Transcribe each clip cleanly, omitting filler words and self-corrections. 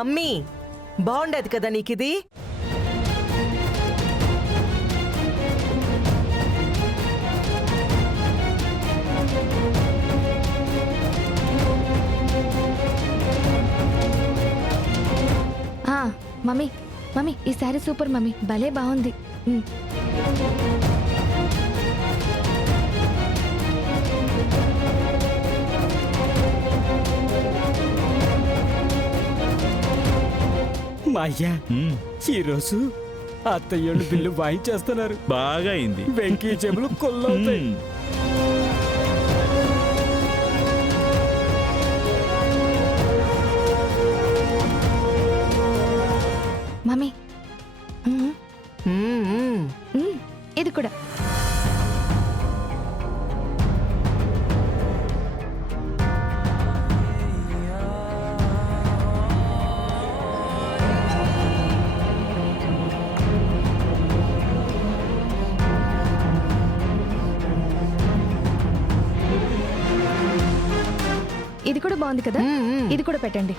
అమ్మీ బాగుండేది కదా నీకిది. మమ్మీ మమ్మీ ఈ శారీ సూపర్ మమ్మీ, భలే బాగుంది. మా అయ్యా ఈరోజు అత్తయ్యోళ్ళు బిల్లు వాయించేస్తున్నారు. బాగా అయింది. వెంకీ చెవులు కొల్లవుతాయి. మమ్మీ ఇది కూడా. ఇది కూడా బాగుంది కదా, ఇది కూడా పెట్టండి.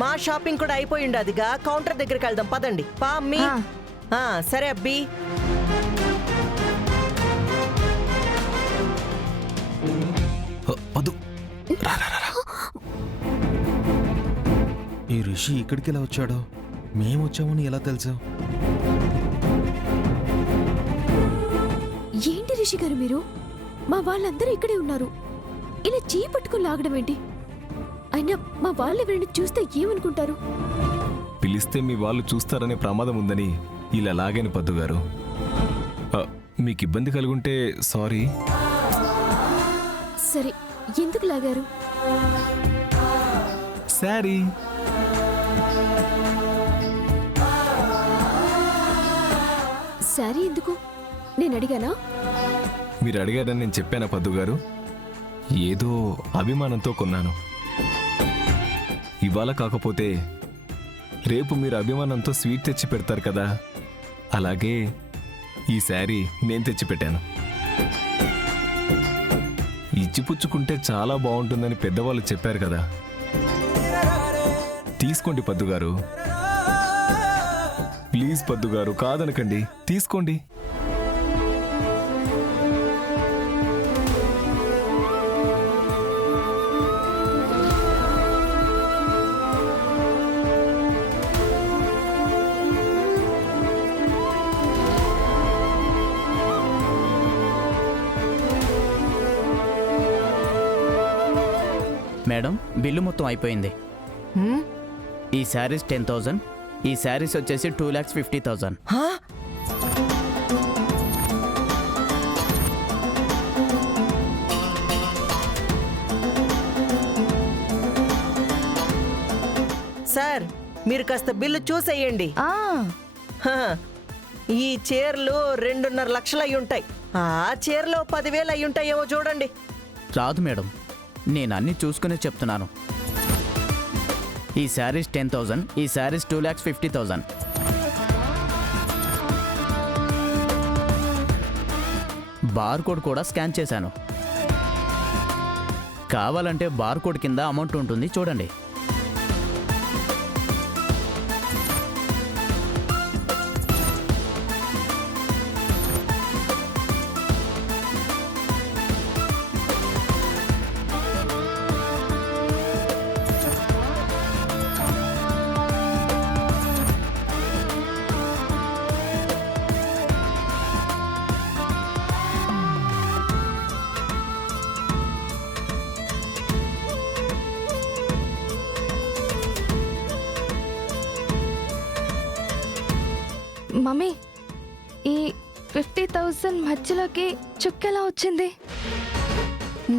మా షాపింగ్ కూడా అయిపోయి ఉండదుగా, కౌంటర్ దగ్గరికి వెళ్దాం పదండి. పా అమ్మీ. సరే అబ్బి. ఈ రిషి ఇక్కడికి ఎలా వచ్చాడో, మేము వచ్చామని ఎలా తెలుసు? ఏంటి రిషి గారు మీరు? మా వాళ్ళందరూ ఇక్కడే ఉన్నారు, ఇలా చేయి పట్టుకుని లాగడం ఏంటి? అయినా మా వాళ్ళు ఎవరైనా చూస్తే ఏమనుకుంటారు? పిలిస్తే మీ వాళ్ళు చూస్తారనే ప్రమాదం ఉందని ఇలా లాగాను పద్దుగారు. మీకు ఇబ్బంది కలుగుంటే సారీ. సరే, ఎందుకు లాగారు? సారీ. సారీ ఎందుకు? నేను అడిగానా? మీరు అడిగారని నేను చెప్పానా పద్దుగారు? ఏదో అభిమానంతో కొన్నాను. ఇవాళ కాకపోతే రేపు మీరు అభిమానంతో స్వీట్ తెచ్చి పెడతారు కదా, అలాగే ఈ శారీ నేను తెచ్చి పెట్టాను. ఇచ్చిపుచ్చుకుంటే చాలా బాగుంటుందని పెద్దవాళ్ళు చెప్పారు కదా, తీసుకోండి పద్దుగారు. ప్లీజ్ పద్దుగారు, కాదనకండి, తీసుకోండి. మేడం, బిల్లు మొత్తం అయిపోయింది. ఈ శారీస్ 10,000, ఈ శారీస్ వచ్చేసి 2,50,000. సార్ మీరు కాస్త బిల్లు చూసేయండి. ఈ చీరలు 2.5 లక్షలు అయి ఉంటాయి. ఆ చీరలో 10,000 అయి ఉంటాయేమో చూడండి. రాదు మేడం, నేను అన్ని చూసుకునే చెప్తున్నాను. ఈ శారీస్ 10,000, ఈ శారీస్ 2,50,000. బార్ కోడ్ కూడా స్కాన్ చేశాను. కావాలంటే బార్ కోడ్ కింద అమౌంట్ ఉంటుంది, చూడండి. మమ్మీ, ఈ 50,000 మధ్యలోకి చుక్కెలా వచ్చింది?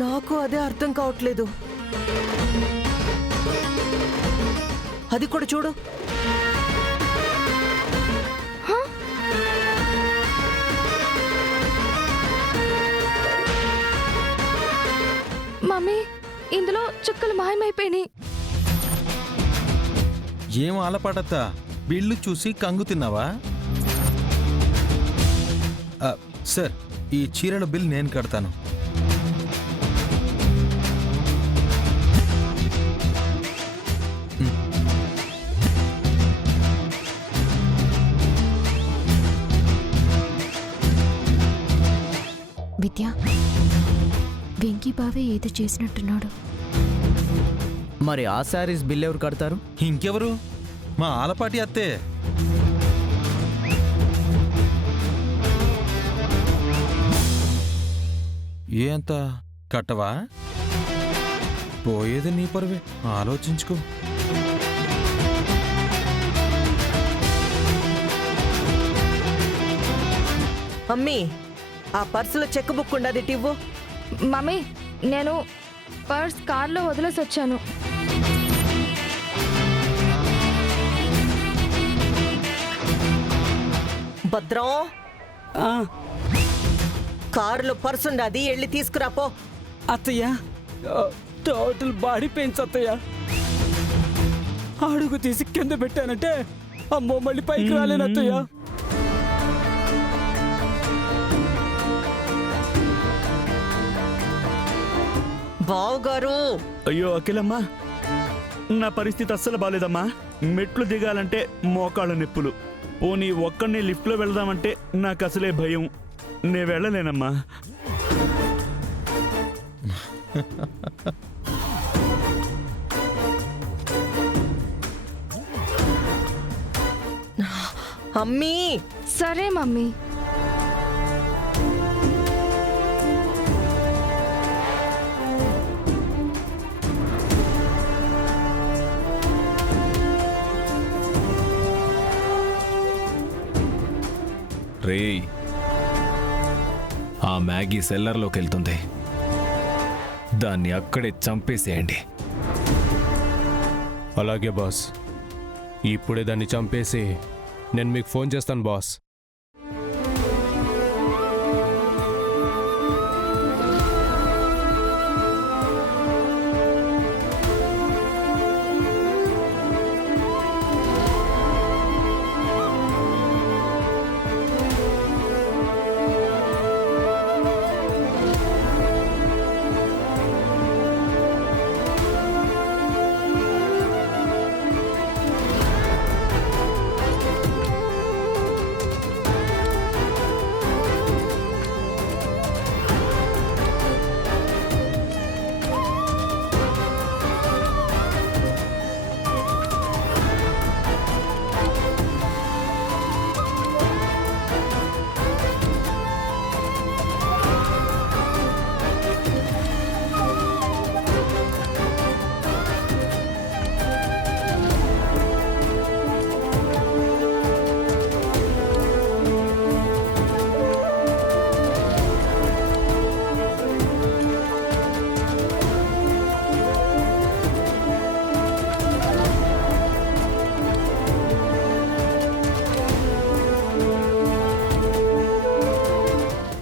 నాకు అదే అర్థం కావట్లేదు. అది కూడా చూడు. మమ్మీ, ఇందులో చుక్కలు మాయమైపోయినాయి. ఏం ఆలపాటత్తా, బిల్లు చూసి కంగు తిన్నావా? సార్, ఈ చీరల బిల్ నేను కడతాను. వెంకీ బావే ఏదో చేసినట్టున్నాడు. మరి ఆ శారీస్ బిల్ ఎవరు కడతారు? ఇంకెవరు? మా ఆలపాటి అత్తే. ఏంత కట్టవా? పోయేది నీ పరువే, ఆలోచించుకో. అమ్మీ, ఆ పర్సులో చెక్ బుక్ ఉండదు, ఇవ్వు. మమ్మీ నేను పర్స్ కార్లో వదిలేసి వచ్చాను. భద్రం, ఆ, కారులో పర్సు ఉండది, వెళ్ళి తీసుకురాపో. అత్తయ్య టోటల్ బాడీ పెయిన్స్ అత్తయ్య. అడుగు తీసి కింద పెట్టానంటే అమ్మో మళ్ళీ పైకి రాలేను అత్తయ్య. బావుగారు, అయ్యో అఖిలమ్మా, నా పరిస్థితి అస్సలు బాలేదమ్మా. మెట్లు దిగాలంటే మోకాళ్ళ నొప్పులు. పోనీ ఒక్కడిని లిఫ్ట్లో వెళదామంటే నాకు అసలే భయం. నే వెళ్ళలేనమ్మా. అమ్మీ. సరే మమ్మీ. రేయ్, ఆ మ్యాగీ సెల్లర్లోకి వెళ్తుంది. దాన్ని అక్కడే చంపేసేయండి. అలాగే బాస్, ఇప్పుడే దాన్ని చంపేసి నేను మీకు ఫోన్ చేస్తాను బాస్.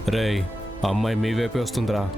రేయ్, అమ్మాయి మీ వైపే వస్తుందిరా.